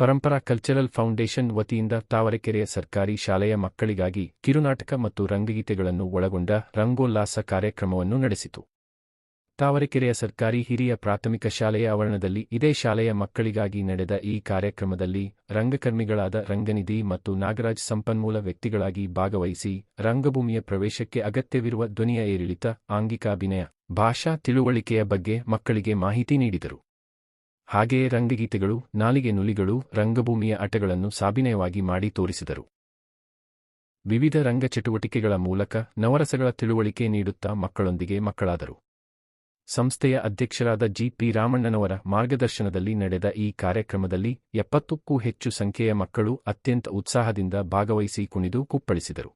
ಪರಂಪರಾ cultural foundation ವತಿಯಿಂದ ತಾವರೆಕೆರೆಯ ಸರ್ಕಾರಿ ಶಾಲೆಯ ಮಕ್ಕಳಿಗಾಗಿ ಕಿರುನಾಟಕ ಮತ್ತು ರಂಗಗೀತೆಗಳನ್ನು ಒಳಗೊಂಡ ರಂಗೋಲ್ಲಾಸ ಕಾರ್ಯಕ್ರಮವನ್ನು ನಡೆಸಿತು. ತಾವರೆಕೆರೆಯ ಸರ್ಕಾರಿ ಹಿರಿಯ ಪ್ರಾಥಮಿಕ ಶಾಲೆಯ ಆವರಣದಲ್ಲಿ ಇದೇ ಶಾಲೆಯ ಮಕ್ಕಳಿಗಾಗಿ ನಡೆದ ಈ ಕಾರ್ಯಕ್ರಮದಲ್ಲಿ ರಂಗಕರ್ಮಿಗಳಾದ ರಂಗನಿಧಿ ಮತ್ತು ನಾಗರಾಜ್ ಸಂಪನ್ಮೂಲ ವ್ಯಕ್ತಿಗಳಾಗಿ ಭಾಗವಹಿಸಿ ರಂಗಭೂಮಿಯ ಪ್ರವೇಶಕ್ಕೆ ಅಗತ್ಯವಿರುವ ಧ್ವನಿಯ ಏರಿಳಿತ, ಆಂಗಿಕ ಅಭಿನಯ, ಭಾಷಾ ತಿಳುವಳಿಕೆಯ ಬಗ್ಗೆ ಮಕ್ಕಳಿಗೆ ಮಾಹಿತಿ ನೀಡಿದರು. ಹಾಗೆಯೇ ರಂಗಗೀತೆಗಳು, ನಾಲಿಗೆ ನುಲಿಗಳು, ರಂಗಭೂಮಿಯ ಆಟಗಳನ್ನು ಸಾಭಿನಯವಾಗಿ ಮಾಡಿ ತೋರಿಸಿದರು. ವಿವಿಧ ರಂಗ ಚಟುವಟಿಕೆಗಳ ಮೂಲಕ ನವರಸಗಳ ತಿಳುವಳಿಕೆ ನೀಡುತ್ತಾ ಮಕ್ಕಳೊಂದಿಗೆ ಮಕ್ಕಳಾದರು. ಸಂಸ್ಥೆಯ ಅಧ್ಯಕ್ಷರಾದ ಜಿ.ಪಿ. ರಾಮಣ್ಣನವರ ಮಾರ್ಗದರ್ಶನದಲ್ಲಿ ನಡೆದ ಈ ಕಾರ್ಯಕ್ರಮದಲ್ಲಿ 70ಕ್ಕೂ ಹೆಚ್ಚು ಸಂಖ್ಯೆಯ ಮಕ್ಕಳು ಅತ್ಯಂತ ಉತ್ಸಾಹದಿಂದ ಭಾಗವಹಿಸಿ ಕುಣಿದು ಕುಪ್ಪಳಿಸಿದರು.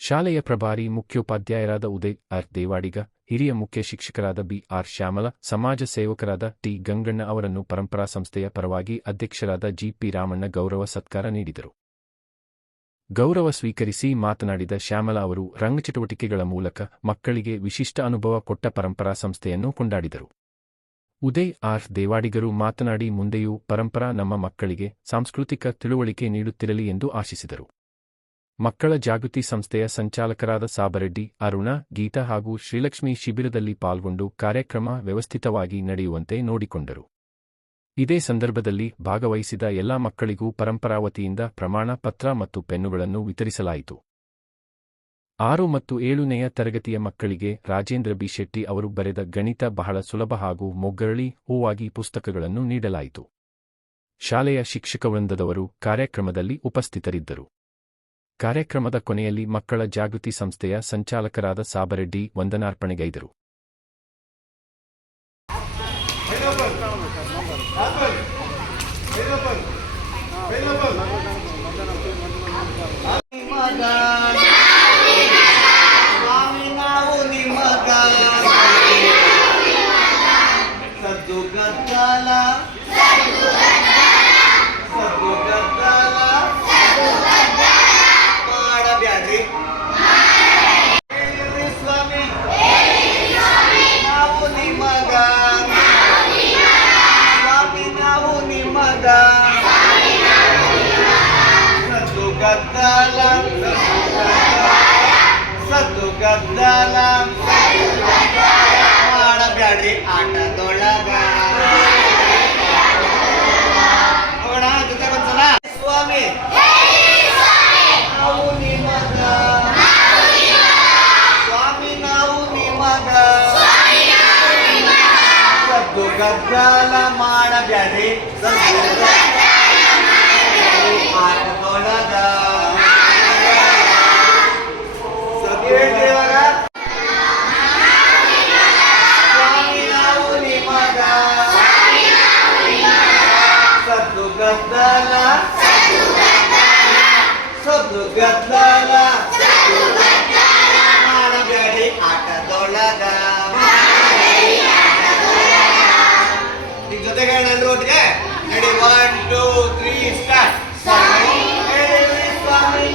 ಶಾಲೆಯ ಪ್ರಭಾರಿ ಮುಖ್ಯೋಪಾಧ್ಯಾಯರಾದ ಉದಯ್ ಆರ್. ದೇವಾಡಿಗ, ಹಿರಿಯ ಮುಖ್ಯ ಶಿಕ್ಷಕರಾದ ಬಿ.ಆರ್. ಶ್ಯಾಮಲ, ಸಮಾಜ ಸೇವಕರಾದ ಟಿ. ಗಂಗಣ್ಣ ಅವರನ್ನು ಪರಂಪರಾ ಸಂಸ್ಥೆಯ ಪರವಾಗಿ ಅಧ್ಯಕ್ಷರಾದ ಜಿ.ಪಿ. ರಾಮಣ್ಣ ಗೌರವ ಸತ್ಕಾರ ನೀಡಿದರು. ಗೌರವ ಸ್ವೀಕರಿಸಿ ಮಾತನಾಡಿದ ಶ್ಯಾಮಲ ಅವರು ರಂಗಚಟುವಟಿಕೆಗಳ ಮೂಲಕ ಮಕ್ಕಳಿಗೆ ವಿಶಿಷ್ಟ ಅನುಭವ ಕೊಟ್ಟ ಪರಂಪರಾ ಸಂಸ್ಥೆಯನ್ನು ಕೊಂಡಾಡಿದರು. ಉದಯ್ ಆರ್. ದೇವಾಡಿಗರು ಮಾತನಾಡಿ ಮುಂದೆಯೂ ಪರಂಪರಾ ನಮ್ಮ ಮಕ್ಕಳಿಗೆ ಸಾಂಸ್ಕೃತಿಕ ತಿಳುವಳಿಕೆ ನೀಡುತ್ತಿರಲಿ ಎಂದು ಆಶಿಸಿದರು. ಮಕ್ಕಳ ಜಾಗೃತಿ ಸಂಸ್ಥೆಯ ಸಂಚಾಲಕರಾದ ಸಾಬರೆಡ್ಡಿ, ಅರುಣ, ಗೀತಾ ಹಾಗೂ ಶ್ರೀಲಕ್ಷ್ಮಿ ಶಿಬಿರದಲ್ಲಿ ಪಾಲ್ಗೊಂಡು ಕಾರ್ಯಕ್ರಮ ವ್ಯವಸ್ಥಿತವಾಗಿ ನಡೆಯುವಂತೆ ನೋಡಿಕೊಂಡರು. ಇದೇ ಸಂದರ್ಭದಲ್ಲಿ ಭಾಗವಹಿಸಿದ ಎಲ್ಲಾ ಮಕ್ಕಳಿಗೂ ಪರಂಪರಾ ವತಿಯಿಂದ ಪ್ರಮಾಣ ಪತ್ರ ಮತ್ತು ಪೆನ್ನುಗಳನ್ನು ವಿತರಿಸಲಾಯಿತು. 6 ಮತ್ತು 7ನೇಯ ತರಗತಿಯ ಮಕ್ಕಳಿಗೆ ರಾಜೇಂದ್ರ ಬಿ. ಶೆಟ್ಟಿ ಅವರು ಬರೆದ ಗಣಿತ ಬಹಳ ಸುಲಭ ಹಾಗೂ ಮೊಗ್ಗರಳಿ ಹೂವಾಗಿ ಪುಸ್ತಕಗಳನ್ನು ನೀಡಲಾಯಿತು. ಶಾಲೆಯ ಶಿಕ್ಷಕವೃಂದದವರು ಕಾರ್ಯಕ್ರಮದಲ್ಲಿ ಉಪಸ್ಥಿತರಿದ್ದರು. ಕಾರ್ಯಕ್ರಮದ ಕೊನೆಯಲ್ಲಿ ಮಕ್ಕಳ ಜಾಗೃತಿ ಸಂಸ್ಥೆಯ ಸಂಚಾಲಕರಾದ ಸಾಬರೆಡ್ಡಿ ವಂದನಾರ್ಪಣೆಗೈದರು. ಸದ್ದು ಗದ್ದಲ ಮಾಡಬ್ಯಾಡ್ರಿ ಆಟದೊಳಗ ನೋಡ ಜೊತೆ ಒಂದ್ಸಲ ಸ್ವಾಮಿ ನಾವು ನಿಮಗ ಸ್ವಾಮಿ ನಾವು ನಿಮಗ ಸದ್ದು ಗದ್ದಲ ಮಾಡಬ್ಯಾಡ್ರಿ ಆಟದೊಳಗ ಸ್ವಾಮಿ ನಾವು ನಿಮಗ ಸದ್ದು ಗದ್ದಲ ಸದ್ದು ಗದ್ದಲ ಮಾಡಬೇಡಿ ಆಟದೊಳಗ. ನಿಮ್ ಜೊತೆಗೆ ಹೇಳಲ್ರು ಒಟ್ಟಿಗೆ ನಡಿ 1 2 3 ಸ್ಟಾರ್ಟ್. ಸ್ವಾಮಿ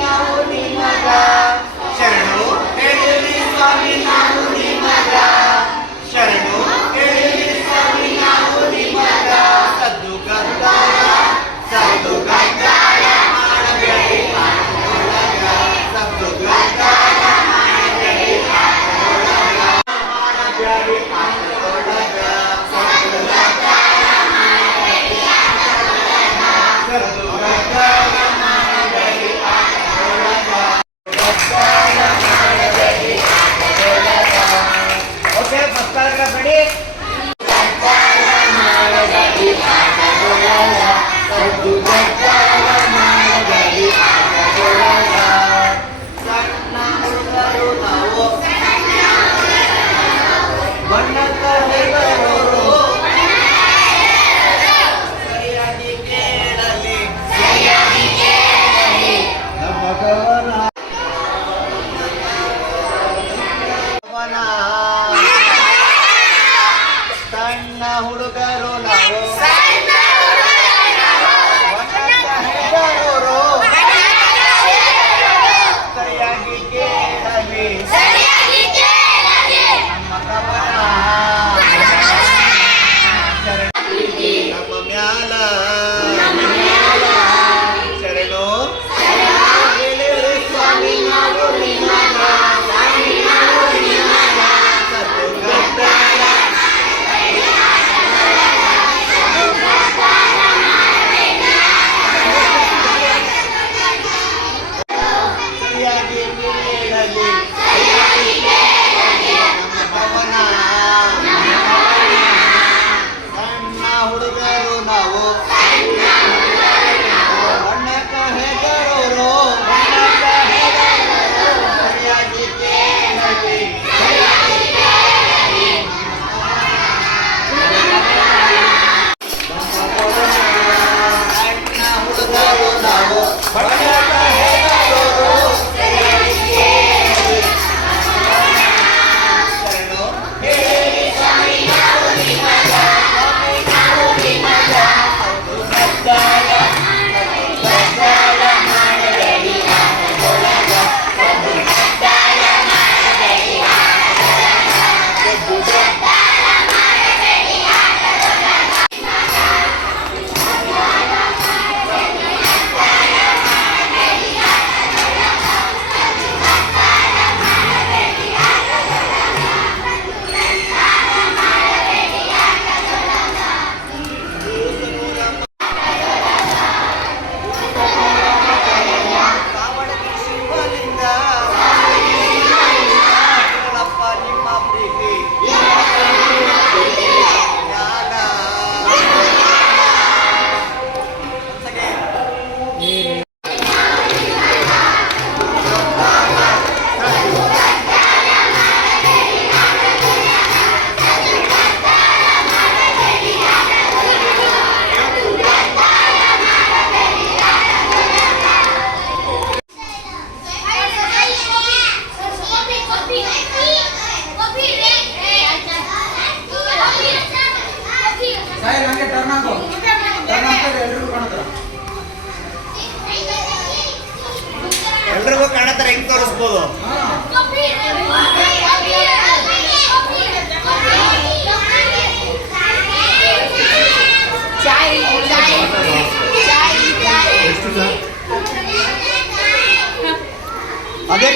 ನಾವು ನಿಮಗ ಶರಣು ಹೇಳಿರಿ ಸ್ವಾಮಿ ನಾವು ನಿಮಗ ಶರಣು ಹೇಳಿರಿ ಸ್ವಾಮಿ ನಾವು ನಿಮಗ ಸದ್ದು ಗದ್ದಲ ಮಾಡಬೇಡಿ ಆಟದೊಳಗ ಸದ್ದು ಗದ್ದಲ ಮಾಡಬೇಡಿ ಆಟದೊಳಗ ಮಾಡಬೇಡಿ ಆಟದೊಳಗ ಸದ್ದು ಗದ್ದಲ ಮಾಡಬೇಡಿ ಆಟದೊಳಗ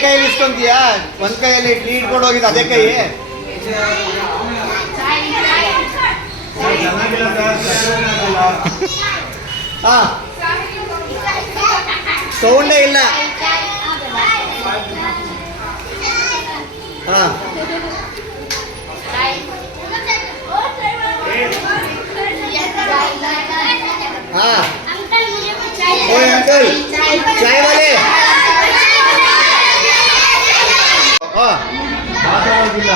ಕೈಯಲ್ಲಿ ಇಸ್ಕೊಂತೀಯಾ? ಒಂದ್ ಕೈಯಲ್ಲಿ ಟೀ ಇಟ್ಕೊಂಡು ಹೋಗಿದ್ದು ಅದೇ ಕೈ. ಹಾ, ಸೌಂಡೇ ಇಲ್ಲ. ಹಾ, ಹಾ. ಓಯ್ ಅಂಕಲ್, ಚಾಯ್ ವಾಲೆ. ಮಾತಾಡೋದಿಲ್ಲ.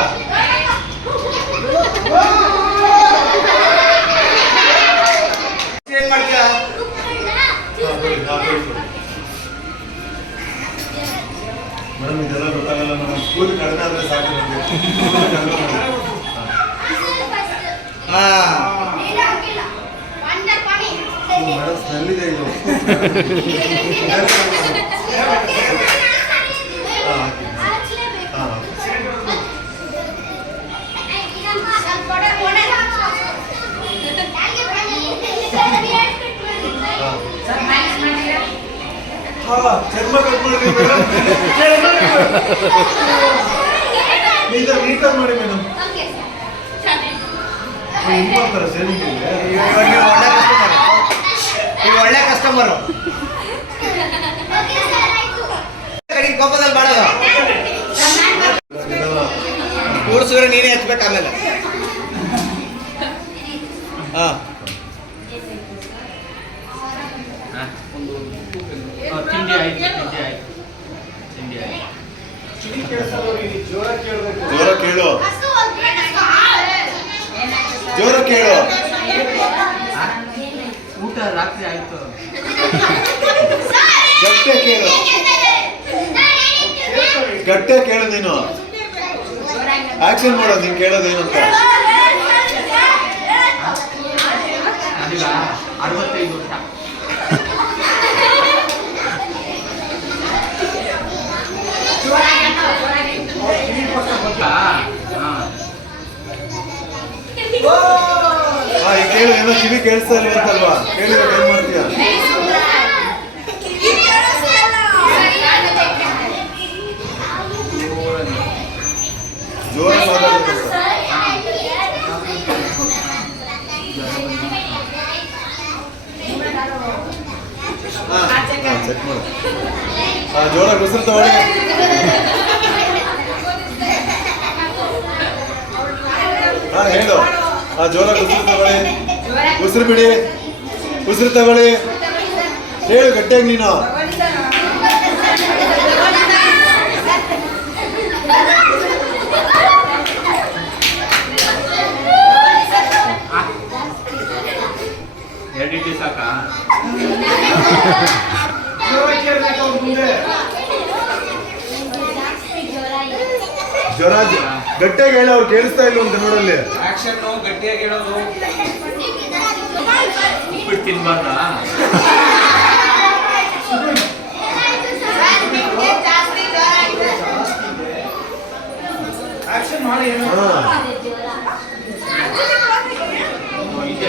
ಏನ್ ಮಾಡ್ತೀಯಾ? ಮೇಡಮ್ ಇದೆಲ್ಲ ಗೊತ್ತಾಗಲ್ಲ ಮೇಡಮ್. ಸ್ಕೂಲ್ ಕಡಿಮೆ ಆದ್ರೆ ಸಾಕು ನಮಗೆ. ಹಾ, ಮೇಡಮ್ ಸ್ಮೆಲ್ ಇದೆ ಇದು. ಚರ್ಮ ಕಟ್ ಮಾಡಿ ಮೇಡಮ್. ನೀಟಾಗಿ ಮಾಡಿ ಮೇಡಮ್. ಹಿಂಗ್ ಮಾಡ್ತಾರೆ ಶೇರಿಂಗ್ ಇದೆ. ನೀವು ಒಳ್ಳೆ ಕಸ್ಟಮರು. ಕೋಪದಲ್ಲಿ ಮಾಡೋದು ಕೂಡ್ಸಿದ್ರೆ ನೀನೇ ಹಚ್ಬೇಕು ಆಮೇಲೆ. ಹಾ, ತಿಂಡಿ ಆಯ್ತು ತಿಂಡಿ ಆಯ್ತು. ಜೋರ ಕೇಳು, ಜೋರ ಕೇಳು. ಊಟ ರಾತ್ರಿ ಆಯ್ತು. ಗಟ್ಟೆ ಕೇಳು, ಗಟ್ಟೆ ಕೇಳು. ನೀನು ಆಕ್ಷನ್ ಮಾಡೋದು, ನೀನು ಕೇಳೋದೇನಂತ. ನನಗ 65 ವರ್ಷ. ಈಗ ಕೇಳು, ಏನೋ ಕಿವಿ ಕೇಳಿಸ್ತಾ ಇಲ್ಲ ಅಂತಲ್ವಾ? ಕೇಳಿದ್ರೆ ಏನ್ ಮಾಡ್ತೀಯ? ಜೋರ ಮಾತಾಡೋದು. ಚೆಕ್ ಮಾಡು. ಜೋರಾಗಿ ಉಸಿರು ತಗೊಳ್ಳಿ. ಹೇಳು. ಜೋರಾಗಿ ಉಸಿರು ತಗೊಳ್ಳಿ, ಉಸಿರು ಬಿಡಿ, ಉಸಿರು ತಗೊಳ್ಳಿ. ಹೇಳು ಗಟ್ಟಿಯಾಗಿ ನೀನು. ಎರಡು ಇಡ್ಲಿ ಸಾಕಾ? ಜ್ವರ ಗಟ್ಟಿಯಾಗಿ ಹೇಳಿ, ಅವ್ರು ಕೇಳಿಸ್ತಾ ಇಲ್ಲ ಅಂತ ನೋಡಲ್ಲಿ. ಆಕ್ಷನ್ ಗಟ್ಟಿಯಾಗಿ ಹೇಳೋದು. ಉಪ್ಪಿಟ್ಟು ತಿನ್ಬಾರ್ದಾ? ಆಕ್ಷನ್ ಮಾಡಿ. ಇದೆ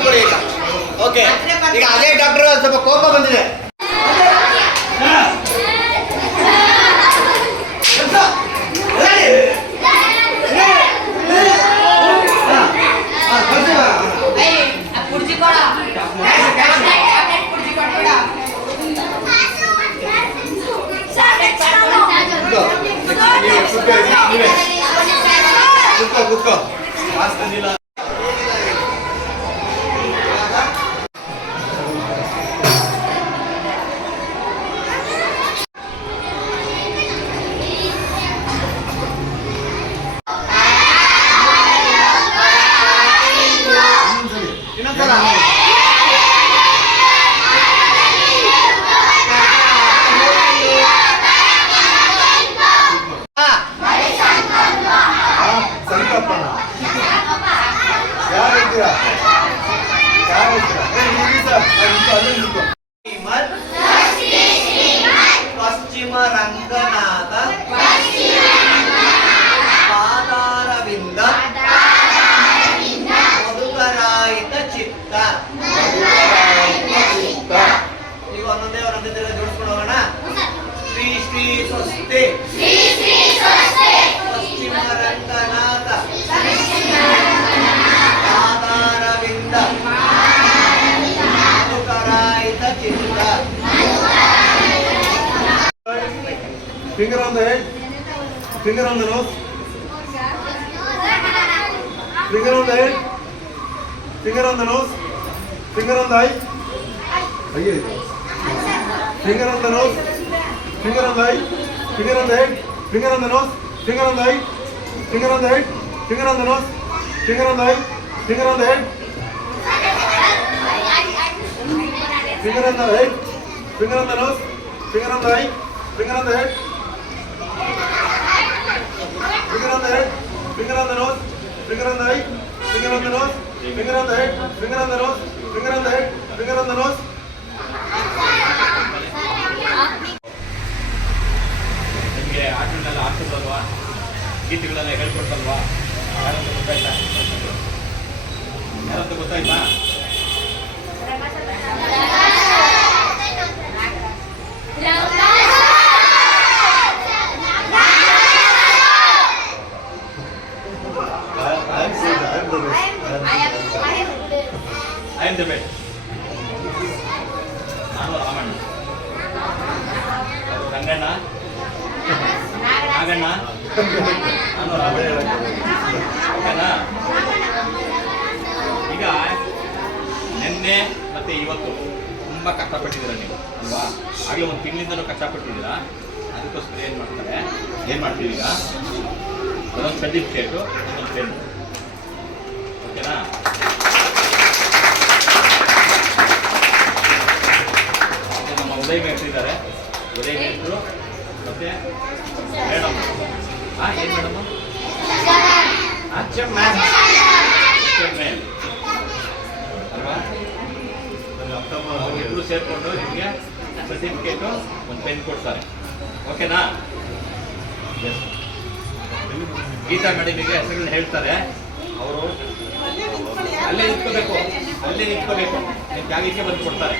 ಜ್ವರ ಇದೆ. ಓಕೆ, ಈಗ ಅದೇ ಡಾಕ್ಟರ್ ಸ್ವಲ್ಪ ಕೋಪ ಬಂದಿದೆ. ಕೂತ್ಕೋ. Finger on the head. Finger on the nose. Finger on the head. Finger on the nose. Finger on the eye. Finger on the nose. Finger on the eye. Finger on the head. Finger on the nose. Finger on the eye. Finger on the head. Finger on the nose. Finger on the eye. Finger on the head. Finger on the head. Finger on the nose. Finger on the eye. Finger on the head. Finger on the head. Finger on the nose. Finger on the eye. Finger on the nose. Finger on the head. Finger on the nose. Finger on the head. Finger on the nose. ನಿಮಗೆ ಆಟಗಳನ್ನೆಲ್ಲ ಆಡ್ಸೋದಲ್ವಾ, ಗೀತೆಗಳೆಲ್ಲ ಹೇಳ್ಕೊಡ್ತಲ್ವಾ, ಯಾರಂತ ಗೊತ್ತಾಯ್ತಾ? ಯಾರಂತ ಗೊತ್ತಾಯ್ತಾ? I am the best. ನಾನು ರಾಮಣ್ಣ, ರಂಗಣ್ಣ, ನಾಗಣ್ಣ, ನಾನು ರಾಮಣ್ಣ. ಓಕೆನಾ? ಈಗ ನಿನ್ನೆ ಮತ್ತೆ ಇವತ್ತು ತುಂಬ ಕಷ್ಟಪಟ್ಟಿದ್ದೀರ ನೀವು ಅಲ್ವಾ? ಹಾಗೆ ಒಂದು ತಿಂಗಳಿಂದಲೂ ಕಷ್ಟಪಟ್ಟಿದ್ದೀರಾ. ಅದಕ್ಕೋಸ್ಕರ ಏನು ಮಾಡ್ತೀವಿ ಈಗ, ಅದೊಂದು ಸರ್ಟಿಫಿಕೇಟು, ಒಂದು ಪೆನ್ನು. ಓಕೆನಾ? ನಮ್ಮ ಉದಯ್ ಮೇಟ್ರು ಇದ್ದಾರೆ. ಉದಯ್ ಮೇಟ್ರು ಮತ್ತೆ ಮೇಡಮ್. ಏನು ಮೇಡಮ್? ಅಲ್ವಾ? ಇಬ್ಬರು ಸೇರಿಕೊಂಡು ನಿಮಗೆ ಸರ್ಟಿಫಿಕೇಟು, ಒಂದು ಪೆನ್ ಕೊಡ್ತಾರೆ. ಓಕೆನಾ? ಗೀತಾ ಮೇಡಮಿಗೆ ಹೆಸರುಗಳನ್ನ ಹೇಳ್ತಾರೆ. ಅವರು ಅಲ್ಲೇ ನಿಂತ್ಕೋಬೇಕು, ನಿಮ್ಮ ಜಾಗಕ್ಕೆ ಬಂದು ಕೊಡ್ತಾರೆ.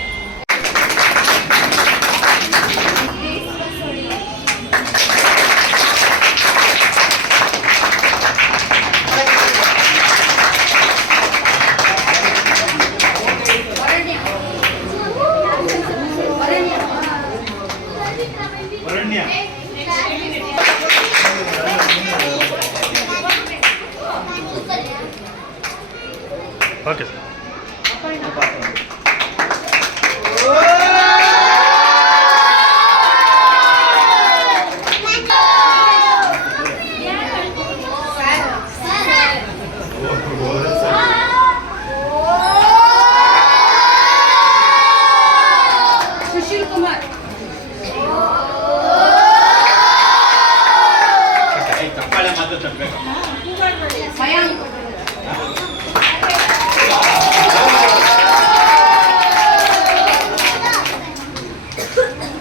ವರಣ್ಯ ಓಕೆ ಸರ್. ಸುಶೀಲ್ ಕುಮಾರ್. ಚಪ್ಪಾಳೆ ಮಾತ್ರ ತಪ್ಪಬೇಕು. ಮಯಾಂಕ್.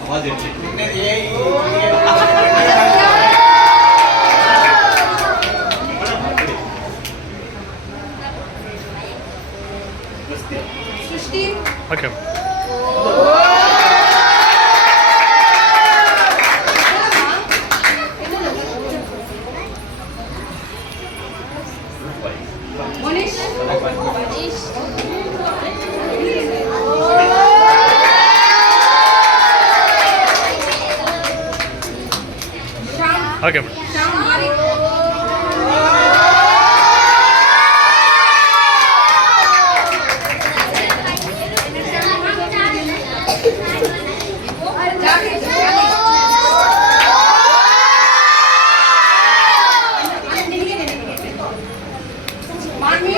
ಆವಾಜ್ ಇರಲಿ. ಸೃಷ್ಟಿ. ಓಕೆ. ಮನೀಶ್. ಓಕೆ. ಶ್ಯಾಮ್ ಮಾರಿ. ಮಾನ್ವಿ.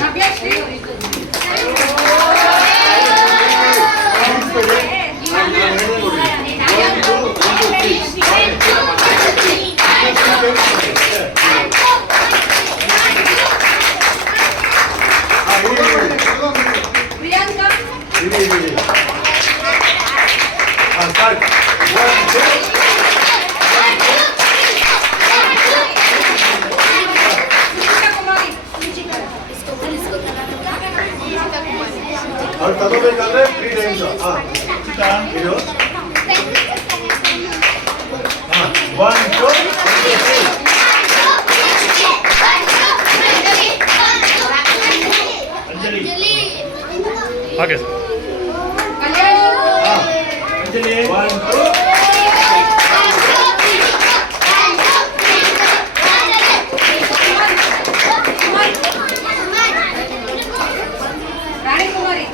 ನವ್ಯಶ್ರೀ. ಪ್ರಿಯಾಂಕಾ. ಕುಮಾರಿ. ಅವ್ರು ತಗೋಬೇಕಂದ್ರೆ 3 times. ಅರ್ಪಿತಾ ಇದು 1 2 ಅಂಜಲಿ ಓಕೆ ಸರ್. ಅಂಜಲಿ 1 2 ರಾಣಿ ಕುಮಾರಿ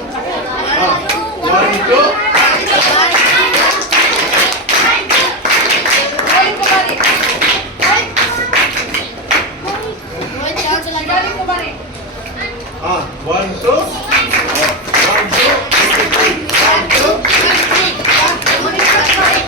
1 2 ರೋಹಿತ್ ಕುಮಾರಿ ಶಿವಾಲಿ ಕುಮಾರಿ 1 2 ಮೋನಿಶಾ ಕುಮಾರಿ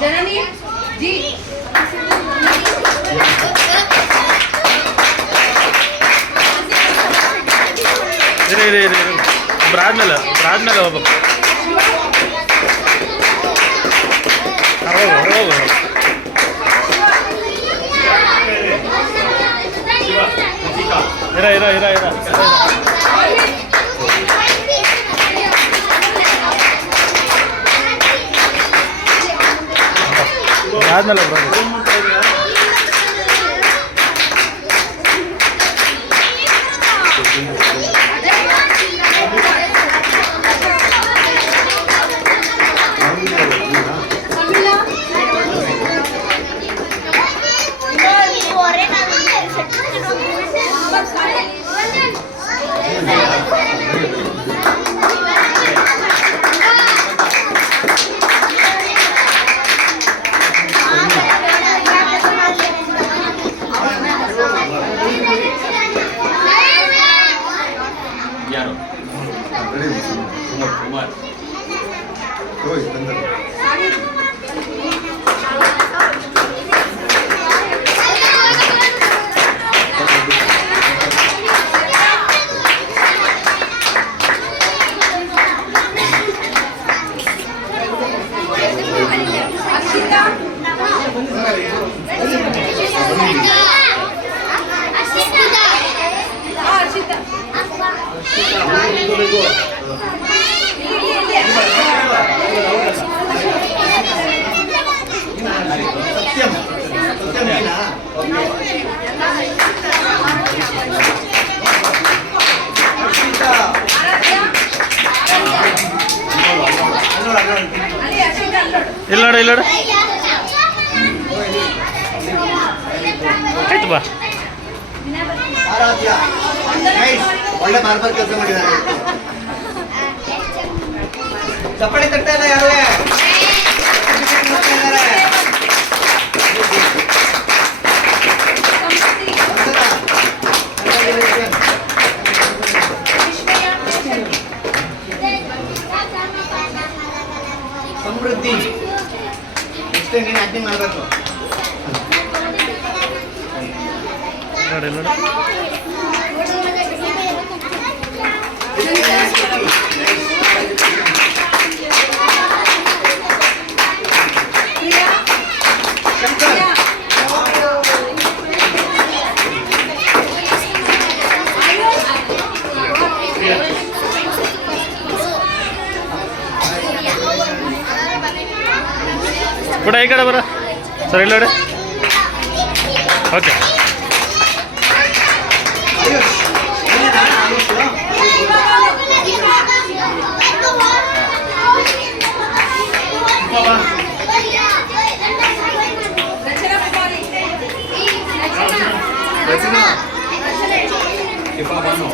ಜನನಿ ಜಿ ಇರಿ ಒಬ್ರಾದ್ಮೇಲೆ ಹೋಗ್ಬೇಕು. ಹೋಗು ಇರ ಆದ್ಮೇಲೆ ಬರೋದು. ಯಾರು? ಕುಮಾರ್. ಅಕ್ಷಿತಾ ಅಕ್ಷಿತಾ ಸತ್ಯಂ ಮೀನಾ ಅಕ್ಷಿತಾ ಅಲ್ಲಿ ಅಕ್ಷಿತಾ ಇಲ್ಲ ನೋಡು ಆಯ್ತು ಬಾ. ಆರಾಧ್ಯ ನೈಸ್ ಒಳ್ಳೆ ಬಾರ್ಬರ್ ಕೆಲಸ ಮಾಡಿದ್ದಾರೆ ಚಪ್ಪಳಿ ತಟ್ತಾ ಇಲ್ಲ ಯಾರೇ ಸಮೃದ್ಧಿ ನೆಕ್ಸ್ಟ್ ನೀನು ಆಕ್ಟಿಂಗ್ ಮಾಡಬೇಕು ನೋಡಿ ಕೂಡ ಈ ಕಡೆ ಬರ ಸರ್ ಇಲ್ಲ ನೋಡಿ. ಓಕೆ ರಚನಾ ಕುಮಾರಿ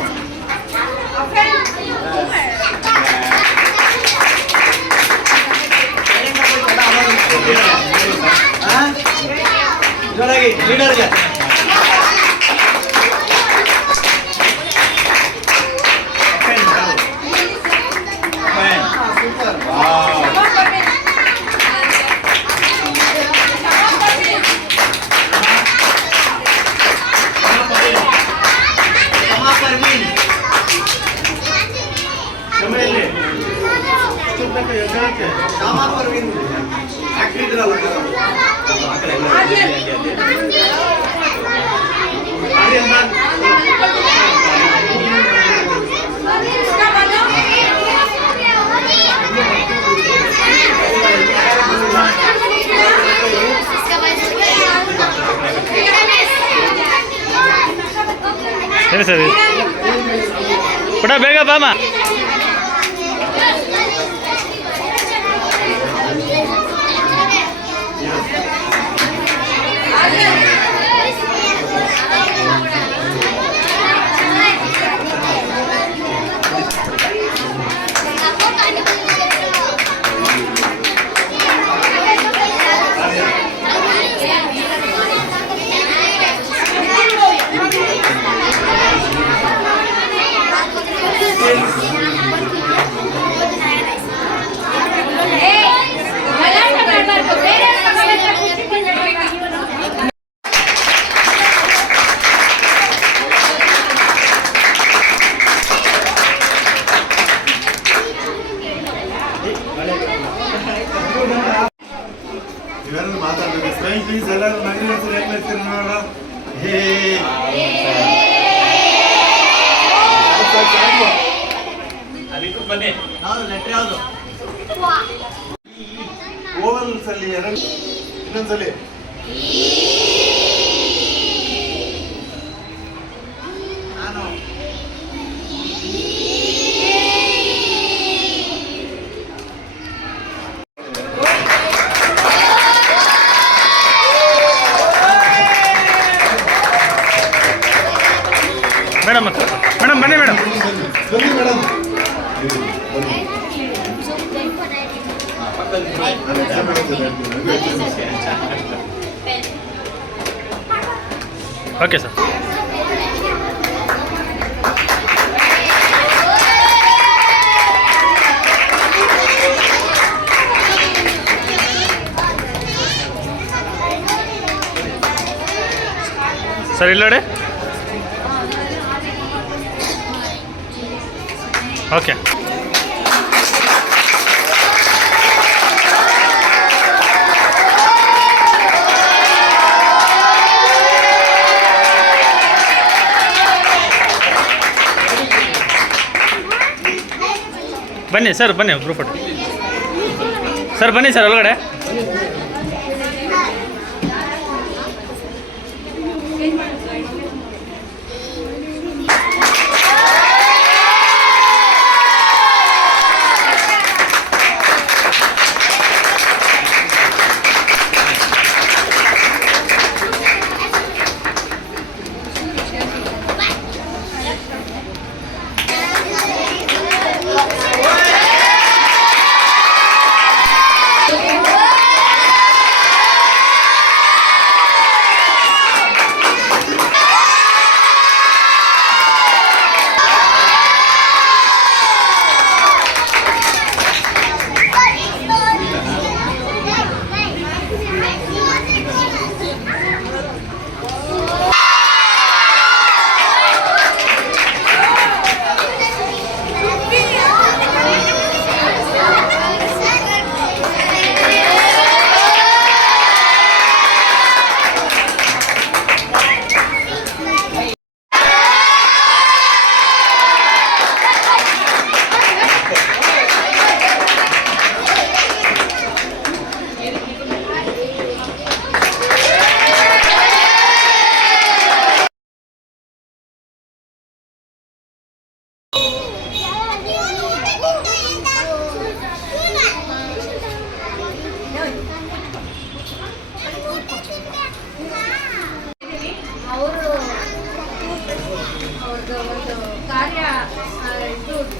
ರಚನಾ ಜೋರಾಗಿ ಲೀಡರ್ಗೆ ಕ್ಷಮೆಯಲ್ಲಿ ಸರಿ ಸರಿ ಪುಟ ಬೇಗ ಬಾಮ. ಇವೆಲ್ಲ ಮಾತಾಡ್ಬೇಕು. Smile please. ಎಲ್ಲರೂ ನನಗೆ ಹೆಸರು ಹೆಂಗ್ ಹೇಳ್ತೀರಿ ನೋಡ. ಅದಕ್ಕೂ ಬನ್ನಿ. ಯಾವ್ದು ಲೆಟ್ರ್ ಯಾವುದು? ಓವಲ್ಸ್ ಅಲ್ಲಿ ಎರಡು ಇನ್ನೊಂದ್ಸಲಿ ನಾನು ಮೇಡಮ್ ಮೇಡಮ್ ಬನ್ನಿ ಮೇಡಮ್. ಬನ್ನಿ ಮೇಡಮ್. Okay sir. ಸರ್ ಇಲ್ಲ ನೋಡಿ. ಓಕೆ ಬನ್ನಿ ಸರ್, ಬನ್ನಿ ಗ್ರೂಪ್ ಫೋಟೋ. ಸರ್ ಬನ್ನಿ ಸರ್ ಒಳಗಡೆ.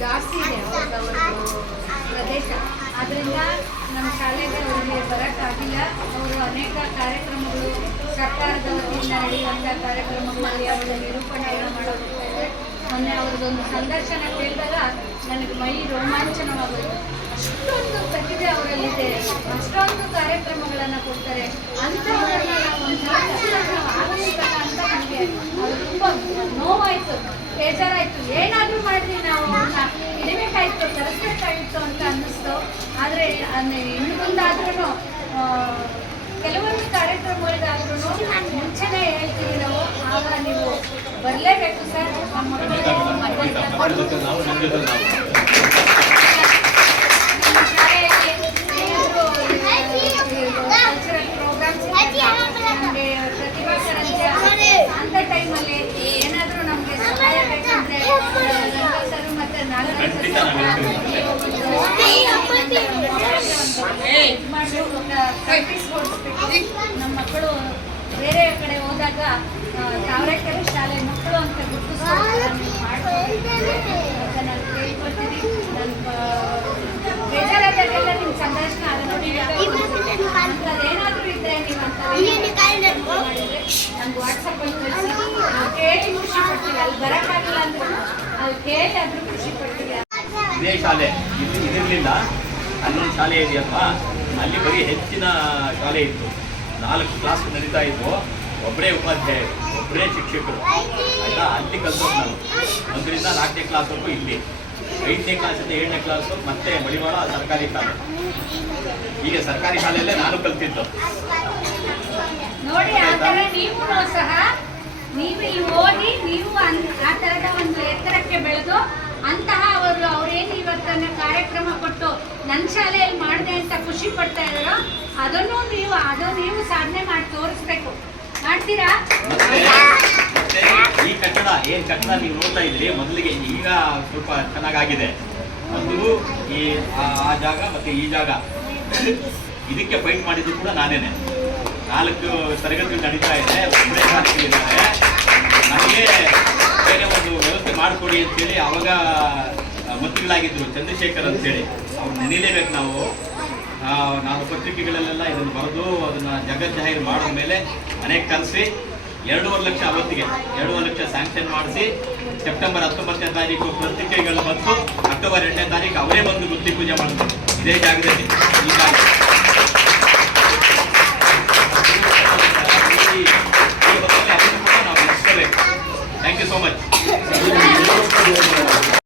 ಜಾಸ್ತಿ ಇದೆ ಅವ್ರದ್ದು ಪ್ರದೇಶ. ಆದ್ದರಿಂದ ನಮ್ಮ ಶಾಲೆಗೆ ಅವರಿಗೆ ಬರೋಕ್ಕಾಗಿಲ್ಲ. ಅವರು ಅನೇಕ ಕಾರ್ಯಕ್ರಮಗಳು ಸರ್ಕಾರದ ವತಿಯಿಂದ ನಡೆಯುವಂಥ ಕಾರ್ಯಕ್ರಮಗಳಲ್ಲಿ ಅವರ ನಿರೂಪಣೆಯನ್ನು ಮಾಡೋದಿದ್ದಾರೆ. ಮೊನ್ನೆ ಅವ್ರದ್ದೊಂದು ಸಂದರ್ಶನ ಕೇಳಿದಾಗ ನನಗೆ ಮೈ ರೋಮಾಂಚನವಾಗೋದು. ಅಷ್ಟೊಂದು ಪ್ರತಿಭೆ ಅವರಲ್ಲಿದೆ, ಅಷ್ಟೊಂದು ಕಾರ್ಯಕ್ರಮಗಳನ್ನು ಕೊಡ್ತಾರೆ. ಅಂಥವರನ್ನ ನಾವು ಒಂದು ಆಗಲಿಲ್ಲ ಅಂತ ನನಗೆ ಅದು ತುಂಬ ನೋವಾಯಿತು, ಬೇಜಾರಾಯಿತು. ಏನಾದರೂ ಮಾಡಿ ನಾವು ಅವ್ರನ್ನ ಇಡಬೇಕಾಯಿತು, ಕರೆಸಬೇಕಾಗಿತ್ತು ಅಂತ ಅನ್ನಿಸ್ತು. ಆದರೆ ಇನ್ನು ಮುಂದಾದ್ರೂ ಕೆಲವೊಂದು ಕಾರ್ಯಕ್ರಮಗಳಿಗಾದ್ರೂ ಮುಂಚೆನೇ ಹೇಳ್ತೀವಿ ನಾವು, ಆಗ ನೀವು ಬರಲೇಬೇಕು ಸರ್. ನಮ್ಮ ಮಕ್ಕಳಿಗೆ ನಾವು ನಿಮ್ಮ ಜೊತೆ ನಾವು ಕಲ್ಚರಲ್ ಪ್ರೋಗ್ರಾಮ್ಸ್ ನಮಗೆ ಪ್ರತಿಭಾ ಕಾರಂಜಿ ಅಂತ ಟೈಮಲ್ಲಿ ಏನಾದರೂ ನಮಗೆ ಸಹಾಯ ಸರ್ ಮತ್ತೆ ನಾಲ್ಕು ಖಂಡಿತ ನಾವು ಹೇಳ್ತೀವಿ. ನಮ್ಮ ಮಕ್ಕಳು ಬೇರೆ ಕಡೆ ಹೋದಾಗ ತಾವರೆಕೆರೆ ಶಾಲೆ ಮಕ್ಕಳು ಅಂತ ಗುರುತಿಸ್ಕೊಂಡು ನಾನು ಕೇಳ್ಕೊಳ್ತೀನಿ. ನನ್ನ ಬೇಜಾರಾದಾಗೆಲ್ಲ ನಿಮ್ಮ ಸಂದರ್ಶನ ಅದೇನಾದರೂ ಇದ್ದರೆ ನೀವು ಅಂತ ಮಾಡಿದರೆ ನಮ್ಗೆ ವಾಟ್ಸಪ್ಪಲ್ಲಿ ಕಳಿಸಿ ನಾವು ಕೇಳಿ ಖುಷಿ ಪಡ್ತೀವಿ. ಅಲ್ಲಿ ಬರೋಕ್ಕಾಗಿಲ್ಲ ಅಂದ್ರೆ ನಾವು ಕೇಳಿ ಆದರೂ ಖುಷಿ ಪಡ್ತೀವಿ. ಇದೇ ಶಾಲೆ ಇಲ್ಲಿ ಇದಿರಲಿಲ್ಲ, ಅಲ್ಲೊಂದು ಶಾಲೆ ಇದೆಯಲ್ವಾ, ಅಲ್ಲಿ ಬರೀ ಹೆಚ್ಚಿನ ಶಾಲೆ ಇತ್ತು. 4 ಕ್ಲಾಸ್ ನಡೀತಾ ಇದ್ವು, ಒಬ್ಬರೇ ಉಪಾಧ್ಯಾಯರು, ಒಬ್ಬರೇ ಶಿಕ್ಷಕರು ಆಯಿತಾ. ಅಲ್ಲಿ ಕಲ್ತೋದು ನಾನು 1ರಿಂದ 4ನೇ ಕ್ಲಾಸ್ವರೆಗೂ ಇಲ್ಲಿ, 5ನೇ ಕ್ಲಾಸಿಂದ 7ನೇ ಕ್ಲಾಸು ಮತ್ತೆ ಮಡಿವಾಳ ಸರ್ಕಾರಿ ಶಾಲೆ. ಈಗ ಸರ್ಕಾರಿ ಶಾಲೆಯಲ್ಲೇ ನಾನು ಕಲ್ತಿದ್ದು. ನೋಡಿ ಆ ಥರ ನೀವು ಸಹ ನೀವು ಇಲ್ಲಿ ಓದಿ ನೀವು ಆ ಥರದ ಒಂದು ಎತ್ತರಕ್ಕೆ ಬೆಳೆದು ಅಂತಹ ಅವ್ರೇನು ಇವತ್ತನ್ನ ಕಾರ್ಯಕ್ರಮ ಕೊಟ್ಟು ನನ್ನ ಶಾಲೆಯಲ್ಲಿ ಮಾಡಿದೆ ಅಂತ ಖುಷಿ ಪಡ್ತಾ ಇದ್ದಾರೋ ಅದನ್ನು ನೀವು ಸಾಧನೆ ಮಾಡಿ ತೋರಿಸ್ಬೇಕು. ಮಾಡ್ತೀರಾ? ಮತ್ತೆ ಈ ಕಟ್ಟಡ ಏನ್ ಕಟ್ಟಡ ನೀವು ನೋಡ್ತಾ ಇದ್ರಿ, ಮೊದಲಿಗೆ ಈಗ ಸ್ವಲ್ಪ ಚೆನ್ನಾಗಾಗಿದೆ. ಮೊದಲು ಈ ಆ ಜಾಗ ಮತ್ತೆ ಈ ಜಾಗ ಇದಕ್ಕೆ ಫೈಟ್ ಮಾಡಿದ್ದು ಕೂಡ ನಾನೇನೆ. 4 ತರಗತಿಗಳು ನಡೀತಾ ಇದೆ, ಒಬ್ಬರೇ ಶಾಲೆಗಳಿದ್ದಾರೆ. ನನಗೆ ಬೇರೆ ಒಂದು ವ್ಯವಸ್ಥೆ ಮಾಡಿಕೊಡಿ ಅಂತೇಳಿ ಅವಾಗ ಮಂತ್ರಿಗಳಾಗಿದ್ದರು ಚಂದ್ರಶೇಖರ್ ಅಂತೇಳಿ, ಅವ್ರು ನೆನೀಲೇಬೇಕು ನಾವು. ನಾನು ಪತ್ರಿಕೆಗಳಲ್ಲೆಲ್ಲ ಇದನ್ನು ಬರೆದು ಅದನ್ನು ಜಗತ್ ಜಾಹೀರು ಮಾಡಿದ ಮೇಲೆ ಮನೆಗೆ ಕರೆಸಿ 2.5 ಲಕ್ಷ, ಅವತ್ತಿಗೆ 2.5 ಲಕ್ಷ ಸ್ಯಾಂಕ್ಷನ್ ಮಾಡಿಸಿ ಸೆಪ್ಟೆಂಬರ್ 19ನೇ ತಾರೀಕು ಪತ್ರಿಕೆಗಳು ಬಂದು ಅಕ್ಟೋಬರ್ 2ನೇ ತಾರೀಕು ಅವರೇ ಬಂದು ಗುತ್ತಿ ಪೂಜೆ ಮಾಡಿದ್ರು ಇದೇ ಜಾಗದಲ್ಲಿ. ಈ ಜಾಗ ನಾವು ಥ್ಯಾಂಕ್ ಯು ಸೋ ಮಚ್.